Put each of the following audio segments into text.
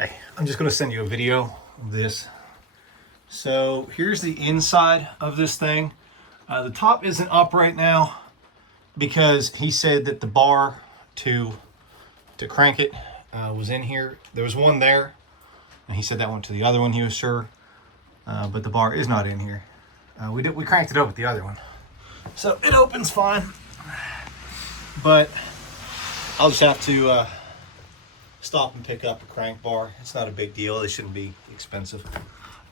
Hey, I'm just going to send you a video of this. So here's the inside of this thing. The top isn't up right now because he said that the bar to crank it was in here. There was one there, and he said that went to the other one, he was sure. But the bar is not in here. We cranked it up with the other one. So it opens fine. But I'll just have to stop and pick up a crank bar. It's not a big deal. They shouldn't be expensive.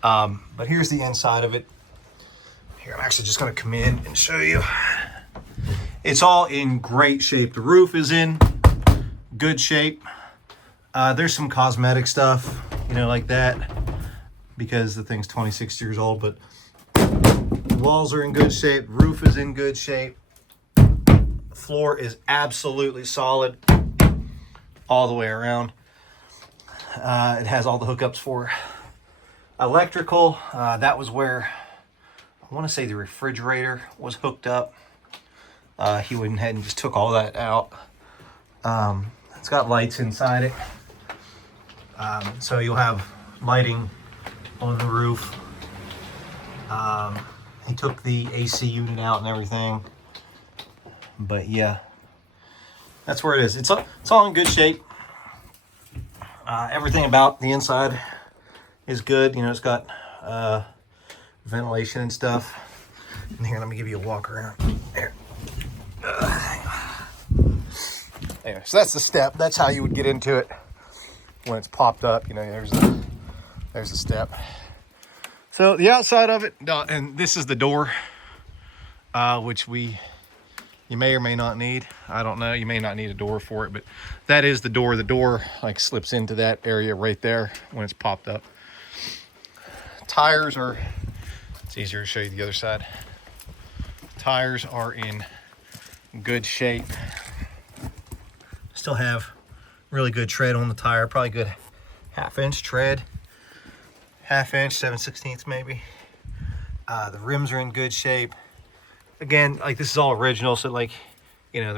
But here's the inside of it. Here, I'm actually just going to come in and show you. It's all in great shape. The roof is in good shape. There's some cosmetic stuff, like that, because the thing's 26 years old, but the walls are in good shape. Roof is in good shape. The floor is absolutely solid all the way around. It has all the hookups for electrical. That was where I want to say the refrigerator was hooked up. He went ahead and just took all that out. It's got lights inside it. So you'll have lighting on the roof. He took the AC unit out and everything. But yeah, that's where it is. It's all in good shape. Everything about the inside is good. It's got ventilation and stuff. And here, let me give you a walk around. There. Anyway, so that's the step. That's how you would get into it when it's popped up. There's the step. So the outside of it, and this is the door, which you may or may not need. I don't know. You may not need a door for it, but that is the door. The door slips into that area right there when it's popped up. Tires are, it's easier to show you the other side. Tires are in good shape. Still have really good tread on the tire, probably good half-inch tread. Half-inch, 7/16 maybe. The rims are in good shape. Again, this is all original, so the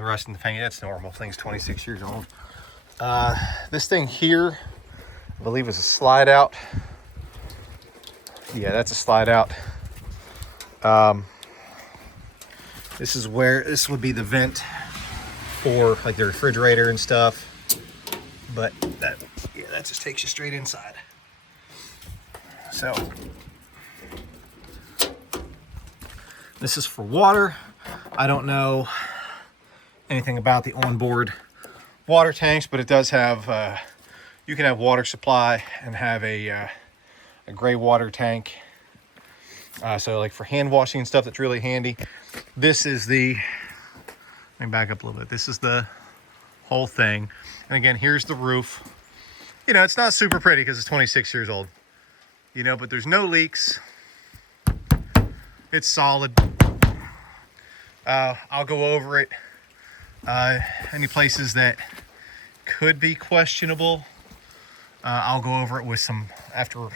rust and the paint, that's normal. Thing's 26 years old. This thing here, I believe, is a slide out. Yeah, that's a slide out. This would be the vent for the refrigerator and stuff. But that just takes you straight inside. So this is for water. I don't know anything about the onboard water tanks, but it does have, you can have water supply and have a gray water tank. So for hand washing and stuff, that's really handy. This is let me back up a little bit. This is the whole thing. And again, here's the roof. It's not super pretty because it's 26 years old, but there's no leaks. It's solid. I'll go over it. Any places that could be questionable, I'll go over it with some, after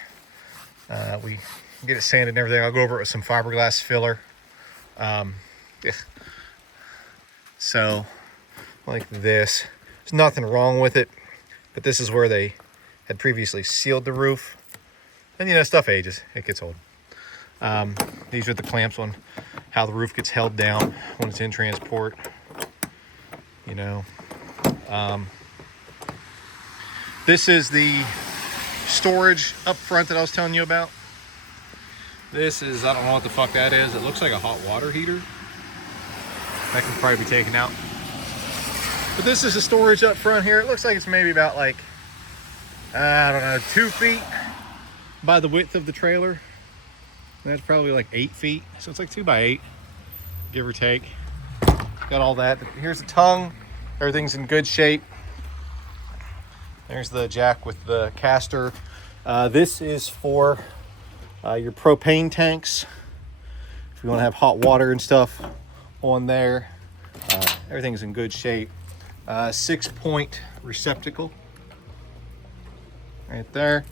we get it sanded and everything, I'll go over it with some fiberglass filler. So, like this. There's nothing wrong with it, but this is where they had previously sealed the roof. And stuff ages, it gets old. These are the clamps on how the roof gets held down when it's in transport. This is the storage up front that I was telling you about. This is, I don't know what the fuck that is. It looks like a hot water heater. That can probably be taken out. But this is the storage up front here. It looks like it's maybe about I don't know, 2 feet by the width of the trailer. That's probably 8 feet. So it's 2 by 8, give or take. Got all that. Here's the tongue. Everything's in good shape. There's the jack with the caster. This is for your propane tanks. If you want to have hot water and stuff on there. Everything's in good shape. 6-point receptacle right there.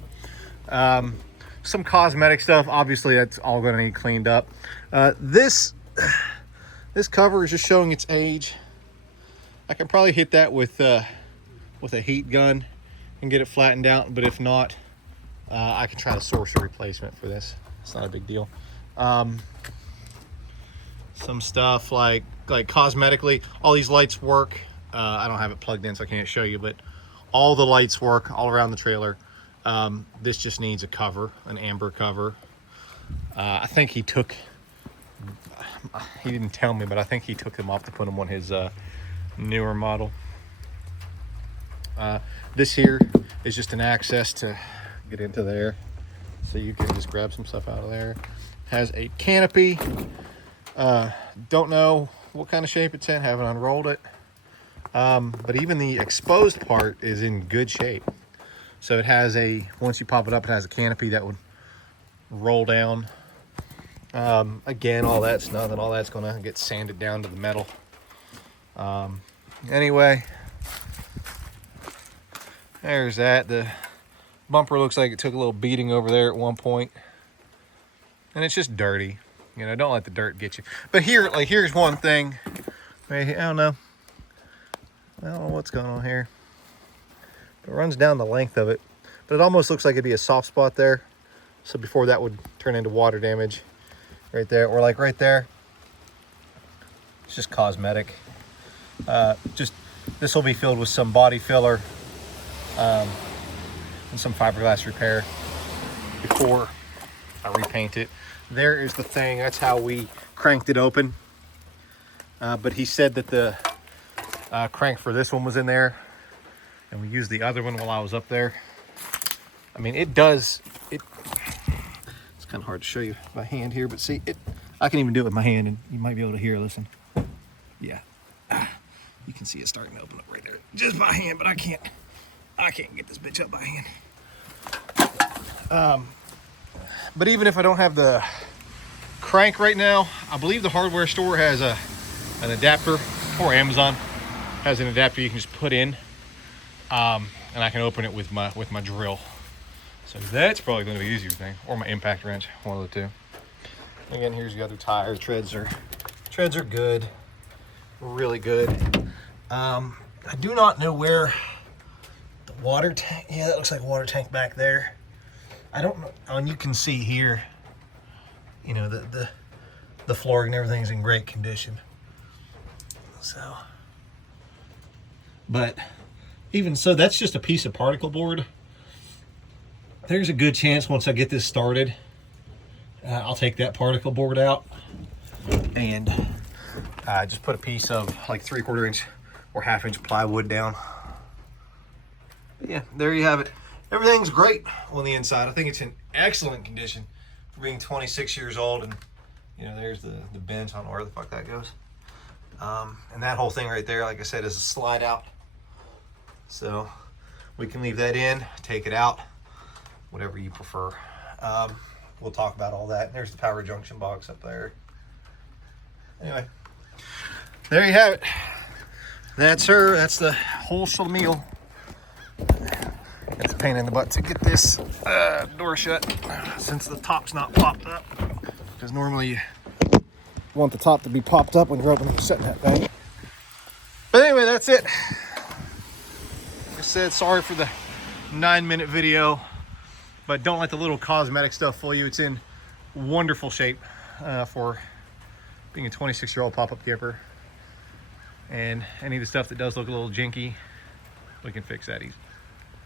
Some cosmetic stuff, obviously that's all going to need cleaned up. This cover is just showing its age. I can probably hit that with a heat gun and get it flattened out. But if not, I can try to source a replacement for this. It's not a big deal. Some stuff like cosmetically, all these lights work. I don't have it plugged in, so I can't show you, but all the lights work all around the trailer. This just needs a cover, an amber cover. I think he didn't tell me, but I think he took them off to put them on his newer model. This here is just an access to get into there, so you can just grab some stuff out of there. Has a canopy. Don't know what kind of shape it's in, haven't unrolled it. But even the exposed part is in good shape. So it has once you pop it up, it has a canopy that would roll down. Again, all that's nothing. All that's going to get sanded down to the metal. Anyway, there's that. The bumper looks like it took a little beating over there at one point. And it's just dirty. You know, don't let the dirt get you. But here's one thing. I don't know what's going on here. It runs down the length of it, but it almost looks like it'd be a soft spot there. So before that would turn into water damage right there, or like right there. It's just cosmetic. Just this will be filled with some body filler and some fiberglass repair before I repaint it. There is the thing. That's how we cranked it open. But he said that the crank for this one was in there, and we used the other one while I was up there. I mean, it's kind of hard to show you by hand here, but see, I can even do it with my hand, and you might be able to hear. Listen. Yeah. You can see it starting to open up right there. Just by hand, but I can't get this bitch up by hand. But even if I don't have the crank right now, I believe the hardware store has an adapter, or Amazon has an adapter you can just put in, and I can open it with my drill. So that's probably going to be the easier thing, or my impact wrench, one of the two. Again, here's the other tire. Treads are good, really good. I do not know where the water tank. Yeah, that looks like a water tank back there. I don't know, and you can see here, you know, the flooring and everything's in great condition. So, but even so, that's just a piece of particle board. There's a good chance once I get this started, I'll take that particle board out and just put a piece of like 3/4 inch or 1/2 inch plywood down. But yeah, there you have it. Everything's great on the inside. I think it's in excellent condition for being 26 years old. And you know, there's the bench. I don't know where the fuck that goes. And that whole thing right there, like I said, is a slide out. So we can leave that in, take it out, whatever you prefer. We'll talk about all that. There's the power junction box up there. Anyway, there you have it. That's her. That's the whole schlemiel. It's a pain in the butt to get this door shut since the top's not popped up. Because normally you want the top to be popped up when you're opening and shutting that thing. But anyway, that's it. Like I said, sorry for the 9-minute video, but don't let the little cosmetic stuff fool you. It's in wonderful shape for being a 26-year-old pop-up camper. And any of the stuff that does look a little jinky, we can fix that easy.